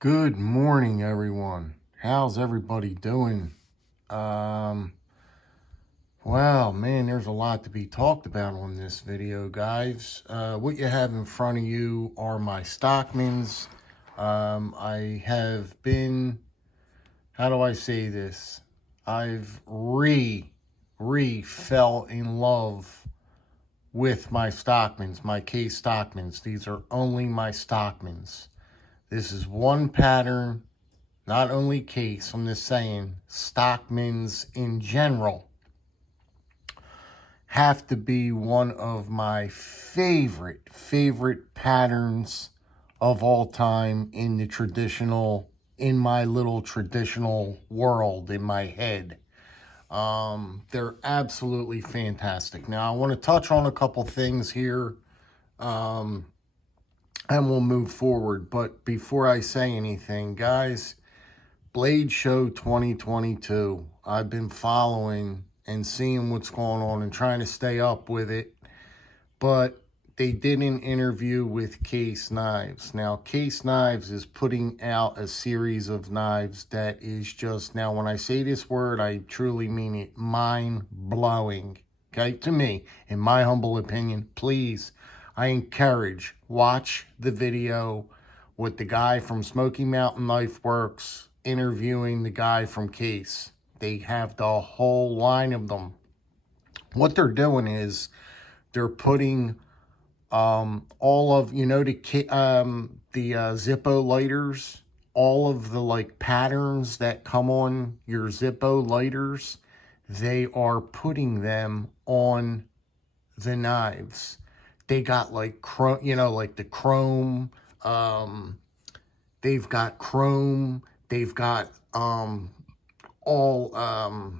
Good morning, everyone. How's everybody doing? Um, well, man, there's a lot to be talked about on this video, guys. What you have in front of you are my Stockmans. I have been, how do I say this? I've fell in love with my Stockmans, my case Stockmans. These are only my Stockmans. This is one pattern. Not only case, I'm just saying, Stockmans in general have to be one of my favorite patterns of all time in the traditional, in my little traditional world, in my head. They're absolutely fantastic. Now, I want to touch on a couple things here, and we'll move forward. But before I say anything, guys, Blade Show 2022. I've been following and seeing what's going on and trying to stay up with it. But they did an interview with Case Knives. Now, Case Knives is putting out a series of knives that is just, now when I say this word, I truly mean it, mind-blowing. Okay, to me, in my humble opinion, please, I encourage, watch the video with the guy from Smoky Mountain Knife Works interviewing the guy from Case. They have the whole line of them. What they're doing is they're putting all of, you know, the Zippo lighters, all of the like patterns that come on your Zippo lighters, they are putting them on the knives. They got like chrome, you know, like the chrome. They've got chrome. They've got all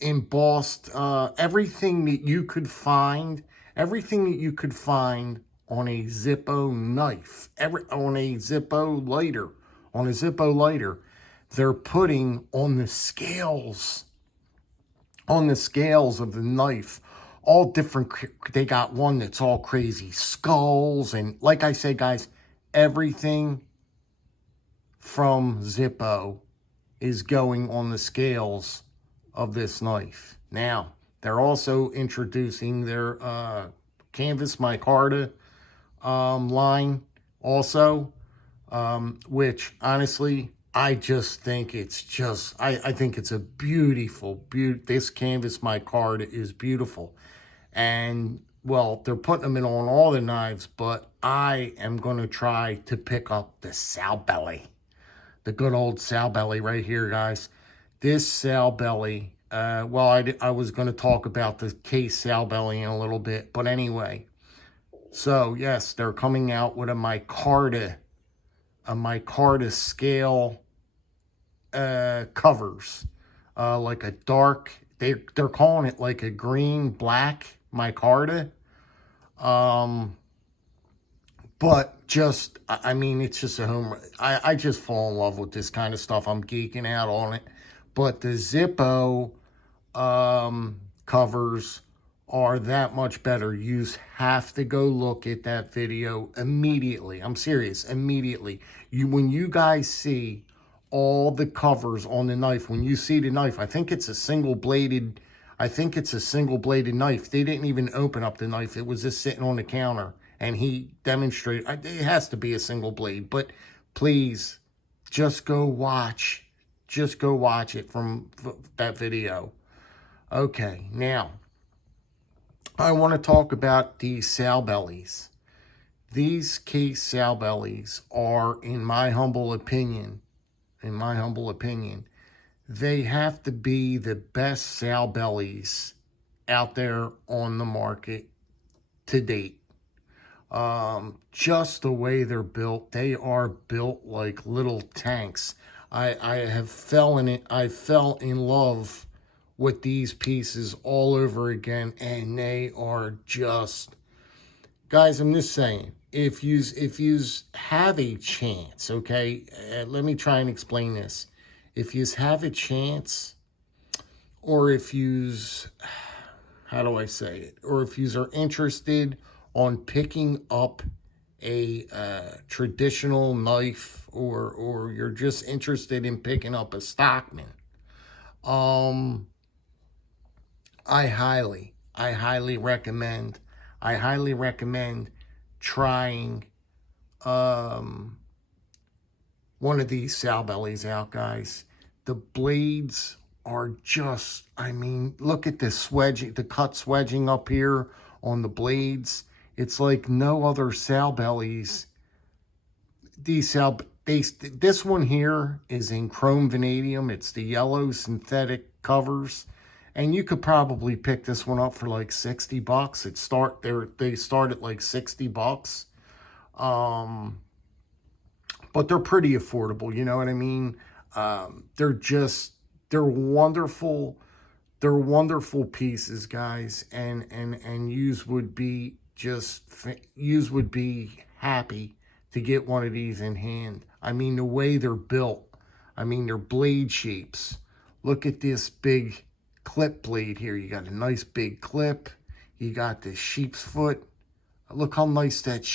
embossed, everything that you could find, everything that you could find on a Zippo knife, on a Zippo lighter, they're putting on the scales, of the knife, all different. They got one that's all crazy skulls, and like I say, guys, everything from Zippo is going on the scales of this knife. Now, they're also introducing their canvas micarta line also, which honestly, I just think it's just, I think it's a beautiful, this canvas micarta is beautiful. And, well, they're putting them in on all the knives, but I am going to try to pick up the sow belly. The good old sow belly right here, guys. This sow belly, well, I was going to talk about the Case sow belly in a little bit, but anyway. So, yes, they're coming out with a micarta scale covers. Like a dark, they're calling it like a green-black micarta. But just, I mean, it's just a home. I just fall in love with this kind of stuff. I'm geeking out on it. But the Zippo covers are that much better. You have to go look at that video immediately. I'm serious, immediately. When you guys see all the covers on the knife, when you see the knife, I think it's a single-bladed knife. They didn't even open up the knife. It was just sitting on the counter. And he demonstrated, it has to be a single blade, but please, just go watch it from that video. Okay, now, I want to talk about these sow bellies. These Case sow bellies are, in my humble opinion, they have to be the best sow bellies out there on the market to date. Just the way they're built, they are built like little tanks. I fell in love with these pieces all over again, and they are just, guys, I'm just saying, if you have a chance, okay, let me try and explain this. If you have a chance, or if you, how do I say it, or if you are interested on picking up a traditional knife, or you're just interested in picking up a Stockman, um, I highly recommend, I highly recommend trying um, one of these sow bellies out, guys. The blades are just, I mean, look at this swedging, the cut swedging up here on the blades. It's like no other sow bellies. This one here is in chrome vanadium. It's the yellow synthetic covers. And you could probably pick this one up for like 60 bucks. They start at like 60 bucks. But they're pretty affordable, you know what I mean? They're wonderful. They're wonderful pieces, guys, and yous would be happy to get one of these in hand. I mean, the way they're built. I mean, their blade shapes. Look at this big clip blade here. You got a nice big clip. You got the sheep's foot. Look how nice that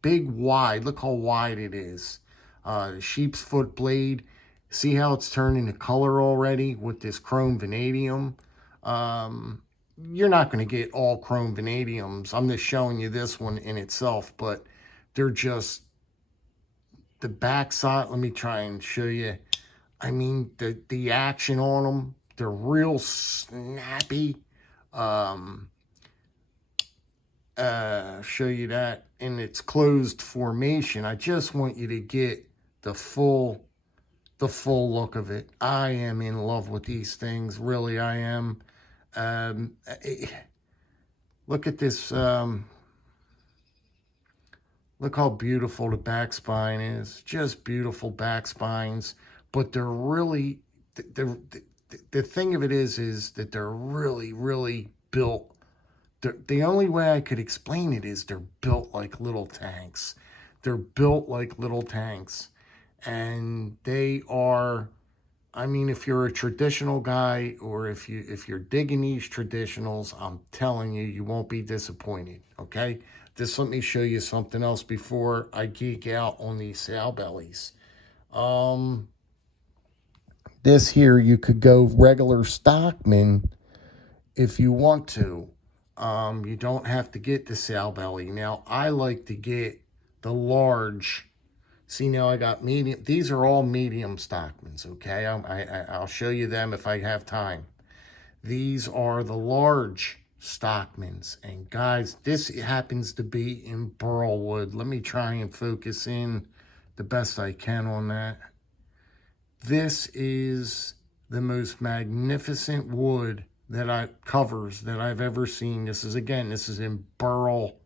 big wide. Look how wide it is. The sheep's foot blade. See how it's turning the color already with this chrome vanadium. You're not going to get all chrome vanadiums. I'm just showing you this one in itself, but they're just the backside. Let me try and show you. I mean, the action on them, they're real snappy. Show you that in its closed formation. I just want you to get the full look of it. I am in love with these things. Really, I am. Look at this. Look how beautiful the back spine is. Just beautiful back spines. But they're really, the thing of it is that they're really, really built. The only way I could explain it is they're built like little tanks. They're built like little tanks. And they are, I mean, if you're a traditional guy, or if you're digging these traditionals, I'm telling you, you won't be disappointed, okay? Just let me show you something else before I geek out on these sow bellies. This here, you could go regular Stockman if you want to. You don't have to get the sow belly. Now, I like to get the large. See, now I got medium. These are all medium Stockmans, okay? I'll show you them if I have time. These are the large Stockmans. And guys, this happens to be in burl wood. Let me try and focus in the best I can on that. This is the most magnificent wood covers that I've ever seen. This is in burl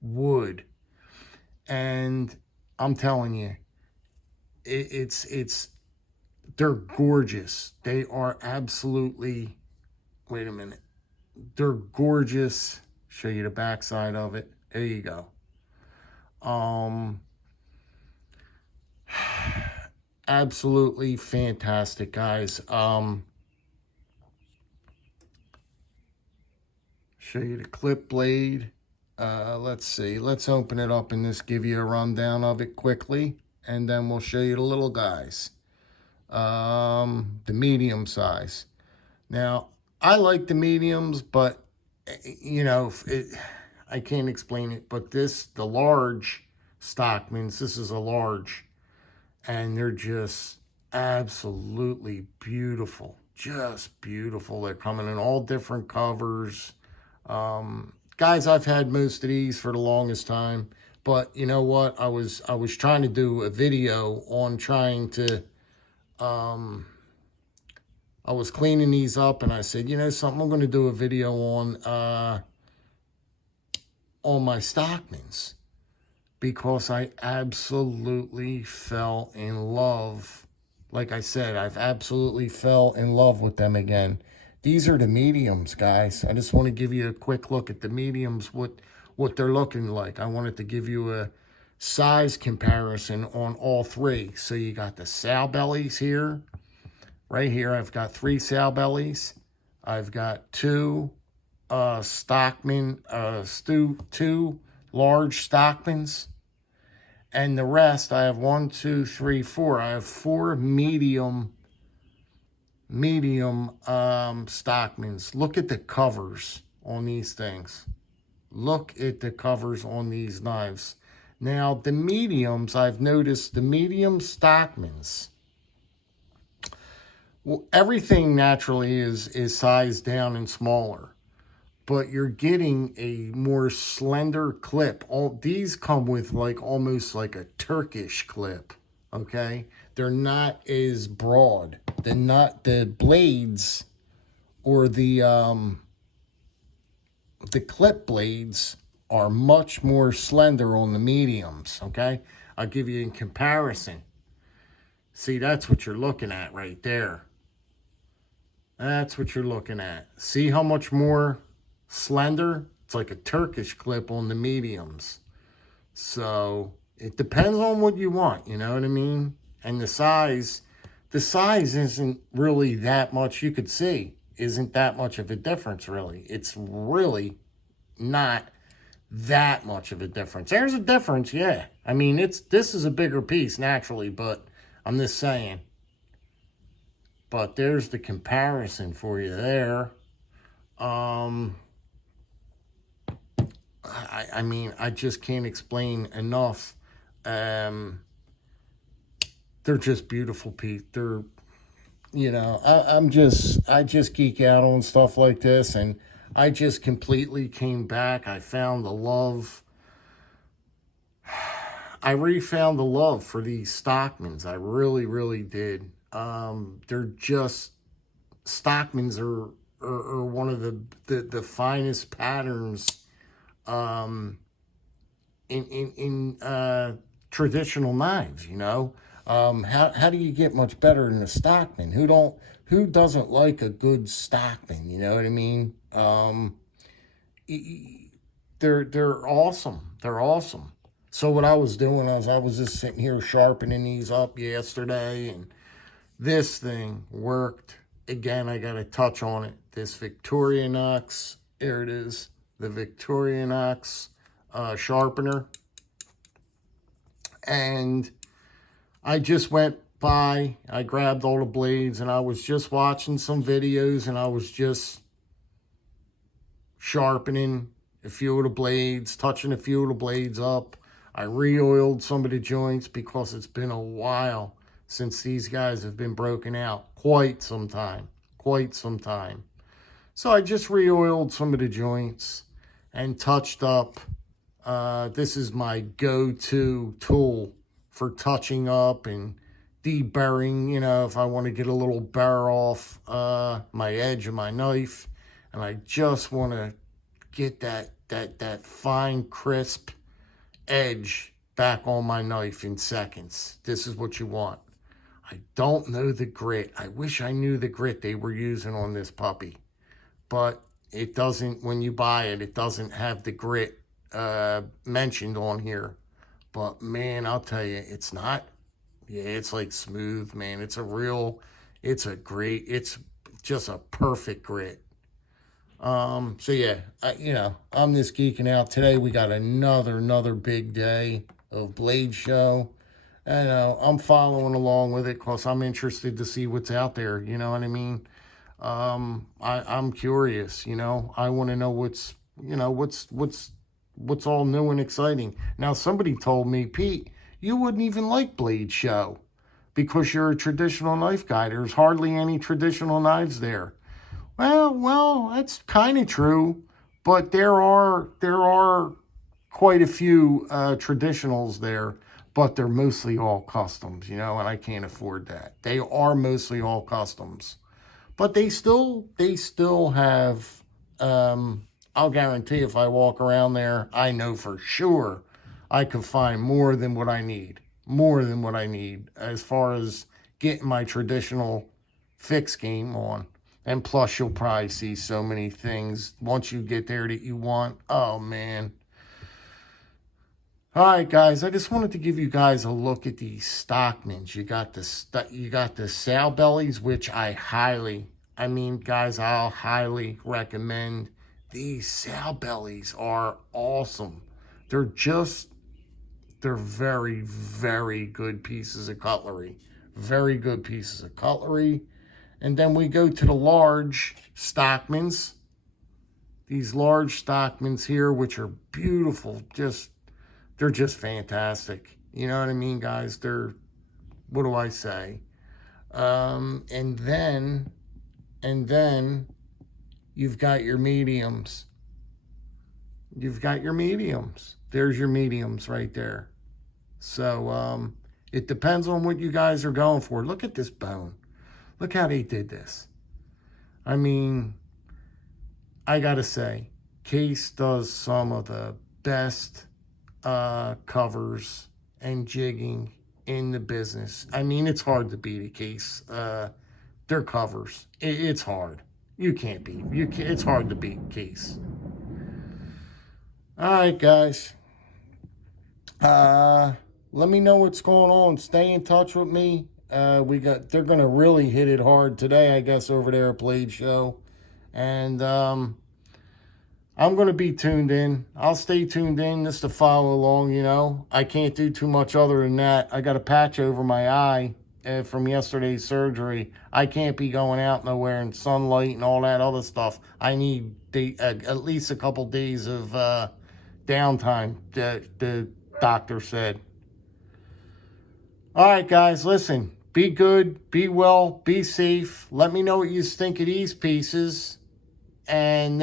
wood. And I'm telling you, they're gorgeous. They are absolutely, wait a minute. They're gorgeous. Show you the backside of it. There you go. Absolutely fantastic, guys. Show you the clip blade. Let's see. Let's open it up and just give you a rundown of it quickly. And then we'll show you the little guys. The medium size. Now, I like the mediums, but, you know, I can't explain it. But the large Stockmans, this is a large. And they're just absolutely beautiful. Just beautiful. They're coming in all different covers. Guys, I've had most of these for the longest time, but you know what? I was trying to do a video on trying to, I was cleaning these up, and I said, you know something, I'm going to do a video on my Stockmans, because I absolutely fell in love. Like I said, I've absolutely fell in love with them again. These are the mediums, guys. I just want to give you a quick look at the mediums, what they're looking like. I wanted to give you a size comparison on all three. So you got the sow bellies here. Right here, I've got 3 sow bellies. I've got 2 Stockman, 2 large Stockmans. And the rest, I have 1, 2, 3, 4. I have 4 medium Stockmans. Look at the covers on these things. Look at the covers on these knives. Now, the mediums, I've noticed the medium Stockmans, well, everything naturally is sized down and smaller, but you're getting a more slender clip. All these come with like almost like a Turkish clip, okay? They're not as broad. They're not the blades or the clip blades are much more slender on the mediums, okay? I'll give you in comparison. See, that's what you're looking at right there. That's what you're looking at. See how much more slender? It's like a Turkish clip on the mediums. So it depends on what you want, you know what I mean? And the size isn't really that much. You could see isn't that much of a difference, really. It's really not that much of a difference. There's a difference, yeah. I mean, this is a bigger piece naturally, but I'm just saying. But there's the comparison for you there. I mean, I just can't explain enough. They're just beautiful pieces. They're, you know, I just geek out on stuff like this, and I just completely came back. I found the love. I refound the love for these Stockmans. I really, really did. They're just, Stockmans are one of the finest patterns in traditional knives, you know. How do you get much better than a Stockman? Who doesn't like a good Stockman, you know what I mean? They're awesome. They're awesome. So what I was doing is I was just sitting here sharpening these up yesterday, and this thing worked. Again, I got to touch on it. This Victorinox, here it is, the Victorinox sharpener. And I just went by, I grabbed all the blades, and I was just watching some videos, and I was just sharpening a few of the blades, touching a few of the blades up. I re-oiled some of the joints because it's been a while since these guys have been broken out. Quite some time. So I just re-oiled some of the joints and touched up. This is my go-to tool for touching up and deburring, you know, if I want to get a little burr off my edge of my knife, and I just want to get that fine, crisp edge back on my knife in seconds. This is what you want. I don't know the grit. I wish I knew the grit they were using on this puppy, but it doesn't, when you buy it, it doesn't have the grit mentioned on here. But man, I'll tell you, it's not, yeah, it's like smooth, man. It's just a perfect grit. So yeah, you know, I'm just geeking out. Today we got another big day of Blade Show. And I'm following along with it because I'm interested to see what's out there. You know what I mean? I'm curious. You know, I want to know what's all new and exciting. Now, somebody told me, Pete, you wouldn't even like Blade Show because you're a traditional knife guy. There's hardly any traditional knives there. Well, that's kind of true, but there are quite a few traditionals there, but they're mostly all customs, you know, and I can't afford that. They are mostly all customs, but they still have. I'll guarantee if I walk around there, I know for sure I could find more than what I need as far as getting my traditional fix game on. And plus, you'll probably see so many things once you get there that you want. Oh, man. All right, guys, I just wanted to give you guys a look at these Stockmans. You got the sail bellies, which I'll highly recommend. These sail bellies are awesome. They're just They're very, very good pieces of cutlery. Very good pieces of cutlery. And then we go to the large Stockmans. These large Stockmans here, which are beautiful. They're just fantastic. You know what I mean, guys? They're, what do I say? And then you've got your mediums. You've got your mediums. There's your mediums right there. So, it depends on what you guys are going for. Look at this bone. Look how they did this. I mean, I gotta say, Case does some of the best covers and jigging in the business. I mean, it's hard to beat a Case. Their covers, it's hard. You can't beat. It's hard to beat Case. All right, guys. Let me know what's going on. Stay in touch with me. They're gonna really hit it hard today, I guess, over there at Blade Show. And I'm gonna be tuned in. I'll stay tuned in just to follow along, you know. I can't do too much other than that. I got a patch over my eye from yesterday's surgery. I can't be going out nowhere in sunlight and all that other stuff. I need at least a couple days of downtime, the doctor said. All right, guys, listen. Be good, be well, be safe. Let me know what you think of these pieces. And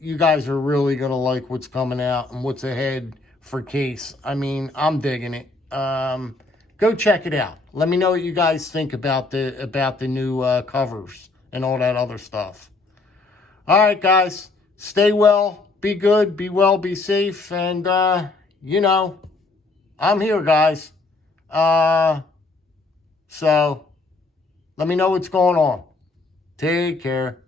you guys are really going to like what's coming out and what's ahead for Case. I mean, I'm digging it. Go check it out. Let me know what you guys think about the new covers and all that other stuff. All right, guys, stay well, be good, be well, be safe, and you know, I'm here, guys. So let me know what's going on. Take care.